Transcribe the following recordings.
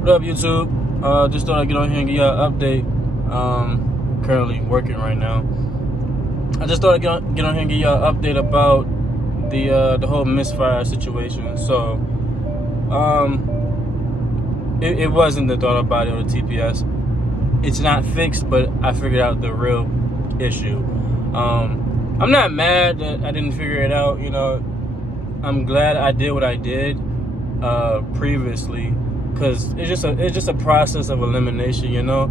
What up, YouTube? Just thought I'd get on here and give y'all an update. Currently working right now. I just thought I'd get on here and give y'all an update about the whole Misfire situation. So, it wasn't the throttle body or the TPS. It's not fixed, but I figured out the real issue. I'm not mad that I didn't figure it out. You know, I'm glad I did what I did previously. Because it's just a process of elimination, you know.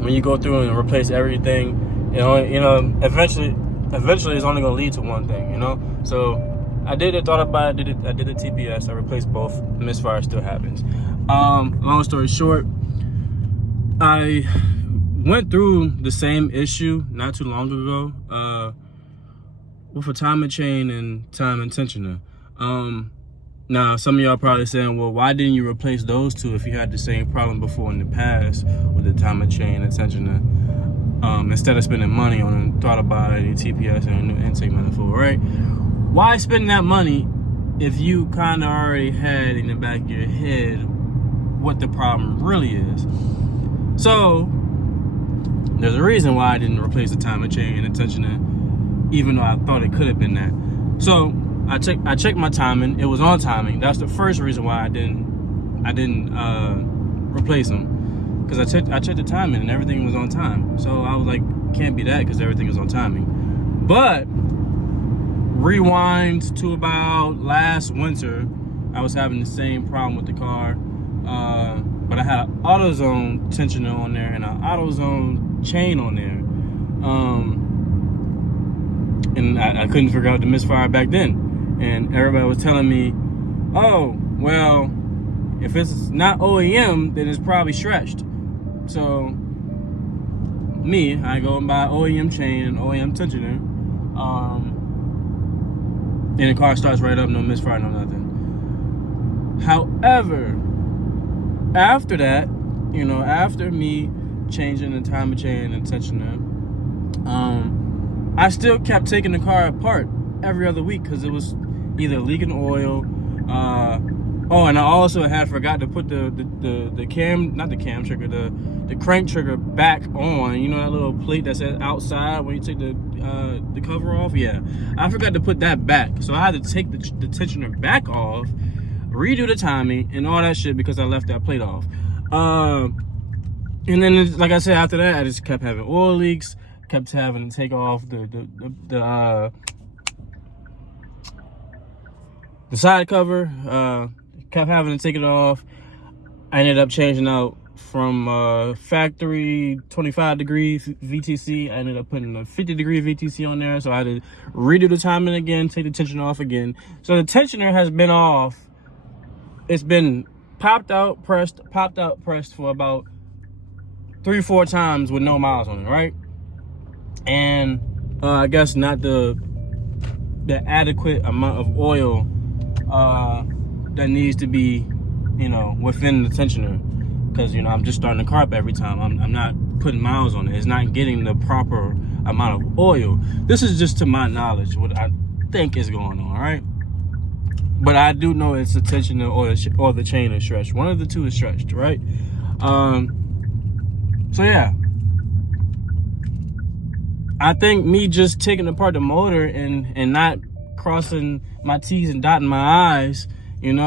When you go through and replace everything, eventually it's only gonna lead to one thing, you know. So I thought about it. I did the TPS. I replaced both. Misfire still happens. Long story short, I went through the same issue not too long ago with a timer chain and time intentioner. Now, some of y'all probably saying, well, why didn't you replace those two if you had the same problem before in the past with the timer chain and tensioner, instead of spending money on a throttle body, TPS, and a new intake manifold, right? Why spend that money if you kind of already had in the back of your head what the problem really is? So, there's a reason why I didn't replace the timer chain and tensioner, even though I thought it could have been that. So, I checked my timing. It was on timing. That's the first reason why I didn't replace them, because I checked the timing and everything was on time. So I was like, can't be that because everything is on timing. But rewind to about last winter, I was having the same problem with the car, but I had an AutoZone tensioner on there and an AutoZone chain on there, and I couldn't figure out the Misfire back then. And everybody was telling me, oh, well, if it's not OEM, then it's probably stretched. So, I go and buy OEM chain and OEM tensioner. And the car starts right up, no misfire, no nothing. However, after that, after me changing the timer chain and tensioner, I still kept taking the car apart every other week because it was either leaking oil. And I also had forgot to put the crank trigger back on. You know that little plate that says outside when you take the cover off? Yeah, I forgot to put that back. So I had to take the tensioner back off, redo the timing and all that shit because I left that plate off. And then, like I said, after that, I just kept having oil leaks, kept having to take off the side cover, kept having to take it off. I ended up changing out from factory 25 degree VTC. I ended up putting a 50 degree VTC on there. So I had to redo the timing again, take the tensioner off again. So the tensioner has been off. It's been popped out, pressed for about 3-4 times with no miles on it, right? And I guess not the adequate amount of oil that needs to be, within the tensioner, because I'm just starting the car up every time. I'm not putting miles on it. It's not getting the proper amount of oil. This is just to my knowledge what I think is going on, right? But I do know it's the tensioner or the chain is stretched. One of the two is stretched, right? So yeah, I think me just taking apart the motor and not crossing my T's and dotting my I's, taking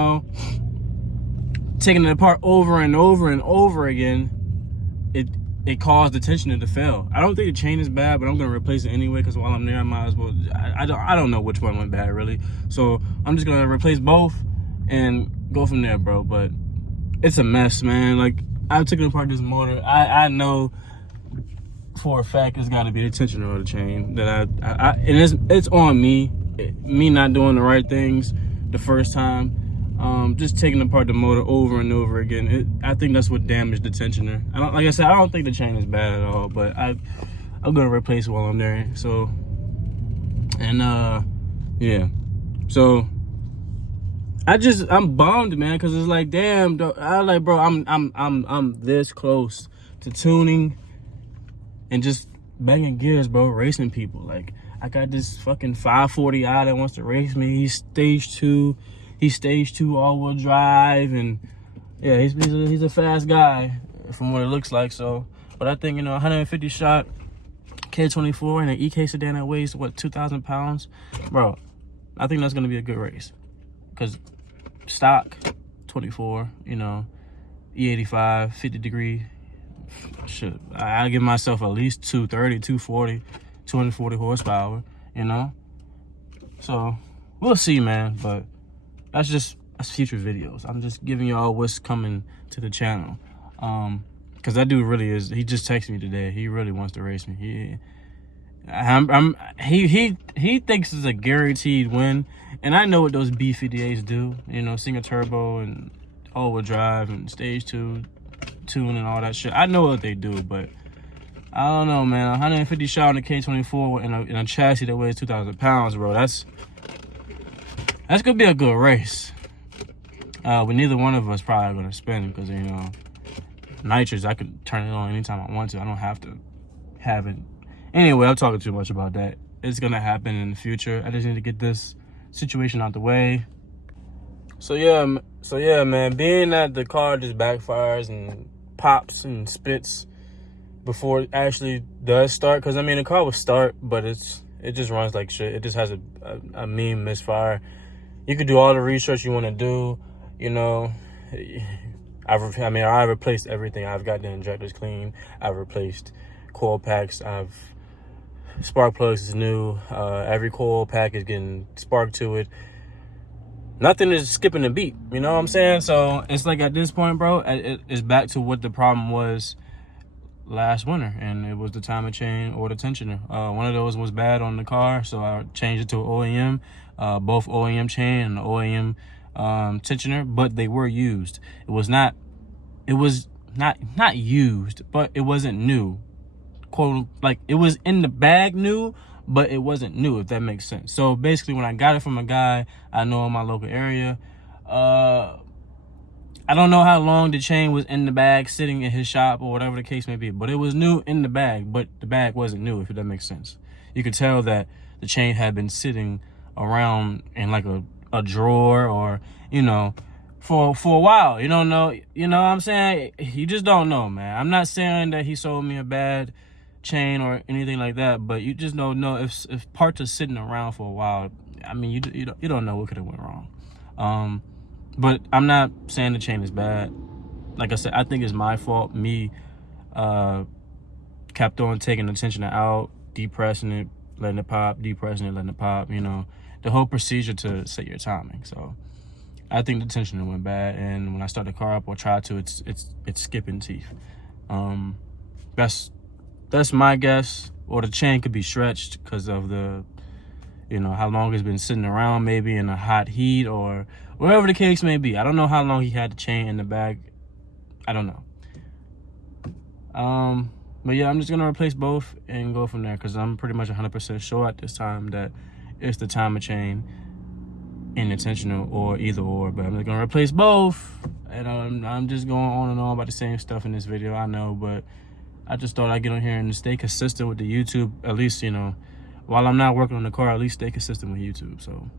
it apart over and over and over again, it caused the tensioner to fail. I don't think the chain is bad, but I'm gonna replace it anyway because while I'm there, I might as well. I don't know which one went bad really, so I'm just gonna replace both and go from there, bro. But it's a mess, man. Like, I've taken apart this motor. I know for a fact it's got to be the tensioner or the chain that and it's on me not doing the right things the first time. Just taking apart the motor over and over again. I think that's what damaged the tensioner. Like I said, I don't think the chain is bad at all, but I'm gonna replace it while I'm there. So, and yeah. So I'm bummed, man, because it's like, damn, bro, I'm this close to tuning and just banging gears, bro, racing people. Like, I got this fucking 540i that wants to race me. He's stage two all-wheel drive, and Yeah, he's a fast guy from what it looks like. So, but I think, you know, 150 shot K24 in an EK sedan that weighs what, 2,000 pounds, bro. I think that's gonna be a good race, cause stock 24, you know, E85, 50 degree. Shit, I give myself at least 230, 240, 240 horsepower, you know. So we'll see, man. But that's future videos. I'm just giving y'all what's coming to the channel. Cause that dude really is. He just texted me today. He really wants to race me. He thinks it's a guaranteed win, and I know what those B58s do. You know, single turbo and all-wheel drive and stage 2 tune and all that shit. I know what they do, but I don't know, man. 150 shot on the K24 in a chassis that weighs 2,000 pounds, bro. That's gonna be a good race. But neither one of us probably gonna spin, because, you know, nitrous, I can turn it on anytime I want to. I don't have to have it. Anyway, I'm talking too much about that. It's gonna happen in the future. I just need to get this situation out the way. So yeah, man. Being that the car just backfires and pops and spits before it actually does start, because I mean the car will start, but it just runs like shit. It just has a mean misfire. You could do all the research you want to do, you know. I replaced everything. I've got the injectors clean. I've replaced coil packs. Spark plugs is new. Every coil pack is getting spark to it. Nothing is skipping a beat, you know what I'm saying? So it's like at this point, bro, it's back to what the problem was last winter, and it was the timer chain or the tensioner. One of those was bad on the car, so I changed it to OEM, both OEM chain and OEM tensioner, but they were used. It was not used, but it wasn't new. Quote, like, it was in the bag new, but it wasn't new, if that makes sense. So basically, when I got it from a guy I know in my local area, I don't know how long the chain was in the bag sitting in his shop or whatever the case may be, but it was new in the bag, but the bag wasn't new, if that makes sense. You could tell that the chain had been sitting around in like a drawer, or, you know, for a while. You don't know, you know what I'm saying? You just don't know, man. I'm not saying that he sold me a bad chain or anything like that, but you just don't know if parts are sitting around for a while. I mean, you don't know what could have went wrong. But I'm not saying the chain is bad. Like I said, I think it's my fault. Me kept on taking the tensioner out, depressing it, letting it pop, depressing it, letting it pop, you know, the whole procedure to set your timing. So I think the tensioner went bad, and when I start the car up or try to, it's skipping teeth. That's my guess. Or the chain could be stretched because of the, you know, how long it's been sitting around, maybe in a hot heat or whatever the case may be. I don't know how long he had the chain in the bag. I don't know. But yeah, I'm just gonna replace both and go from there, because I'm pretty much 100% sure at this time that it's the timer chain and intentional, or either or. But I'm just gonna replace both, and I'm just going on and on about the same stuff in this video, I know, but I just thought I'd get on here and stay consistent with the YouTube, at least, you know, while I'm not working on the car, at least stay consistent with YouTube. So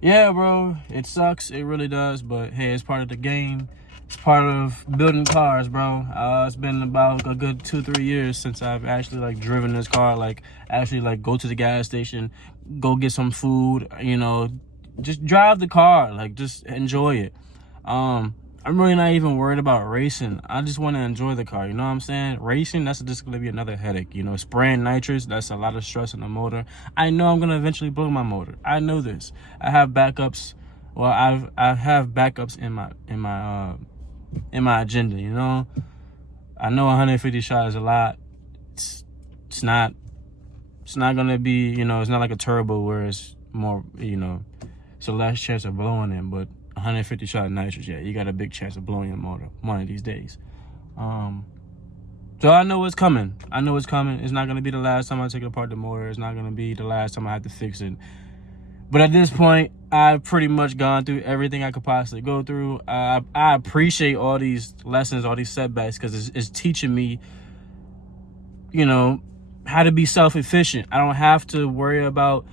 yeah, bro, it sucks, it really does, but hey, it's part of the game. It's part of building cars, bro. It's been about a good 2-3 years since I've actually like driven this car, like actually like go to the gas station, go get some food, you know, just drive the car, like just enjoy it. I'm really not even worried about racing. I just want to enjoy the car, you know what I'm saying? Racing, that's just going to be another headache. You know, spraying nitrous, that's a lot of stress on the motor. I know I'm going to eventually blow my motor. I know this. I have backups. Well, I have backups in my agenda, you know? I know 150 shot is a lot. It's not going to be, you know, it's not like a turbo where it's more, you know, it's a less chance of blowing it, but 150 shot nitrous, yeah, you got a big chance of blowing your motor one of these days. So I know what's coming. I know it's coming. It's not going to be the last time I take apart the motor. It's not going to be the last time I have to fix it. But at this point, I've pretty much gone through everything I could possibly go through. I appreciate all these lessons, all these setbacks, because it's teaching me, you know, how to be self-efficient. I don't have to worry about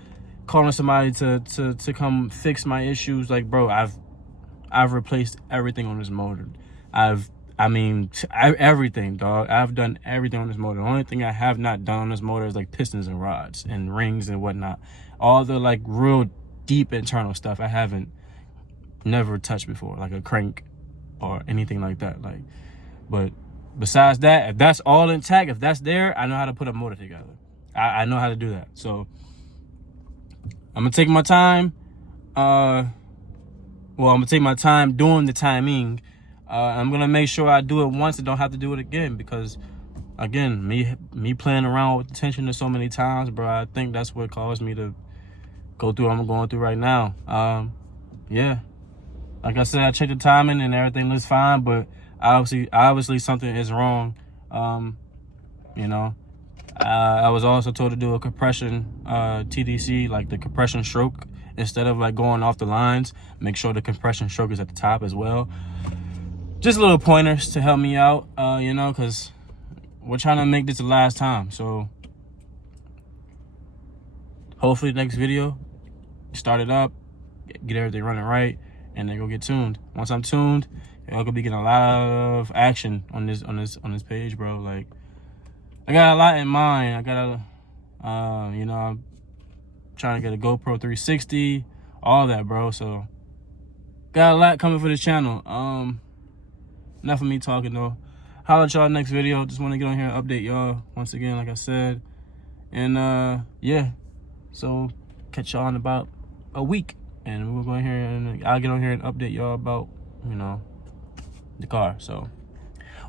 calling somebody to come fix my issues. Like, bro, I've I've replaced everything on this motor. Everything, dog. I've done everything on this motor. The only thing I have not done on this motor is like pistons and rods and rings and whatnot. All the like real deep internal stuff I haven't never touched before, like a crank or anything like that. Like, but besides that, if that's all intact, if that's there, I know how to put a motor together. I know how to do that. So I'm gonna take my time. I'm gonna take my time doing the timing. I'm gonna make sure I do it once and don't have to do it again, because again, me playing around with the tensioner so many times, bro, I think that's what caused me to go through what I'm going through right now. Yeah, like I said, I checked the timing and everything looks fine, but obviously something is wrong. You know, I was also told to do a compression TDC, like the compression stroke, instead of like going off the lines. Make sure the compression stroke is at the top as well. Just little pointers to help me out, you know, because we're trying to make this the last time. So hopefully next video, start it up, get everything running right, and then go get tuned. Once I'm tuned, y'all gonna be getting a lot of action on this page, bro. Like, I got a lot in mind. I gotta, you know, I'm trying to get a GoPro 360, all that, bro. So got a lot coming for this channel. Enough of me talking though. Holla at y'all next video. Just want to get on here and update y'all once again, like I said. And yeah, so catch y'all in about a week, and we're going here and I'll get on here and update y'all about, you know, the car. So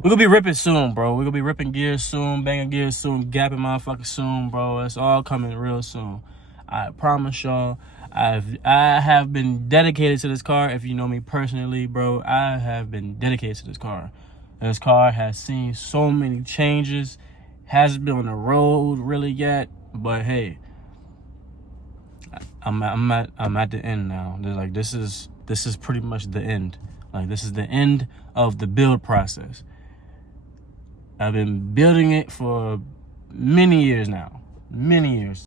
we're gonna be ripping soon, bro. We're gonna be ripping gears soon, banging gears soon, gapping motherfuckers soon, bro. It's all coming real soon. I promise y'all. I have been dedicated to this car. If you know me personally, bro, I have been dedicated to this car. This car has seen so many changes. Hasn't been on the road really yet, but hey, I'm at the end now. They're like, this is pretty much the end. Like, this is the end of the build process. I've been building it for many years now. Many years.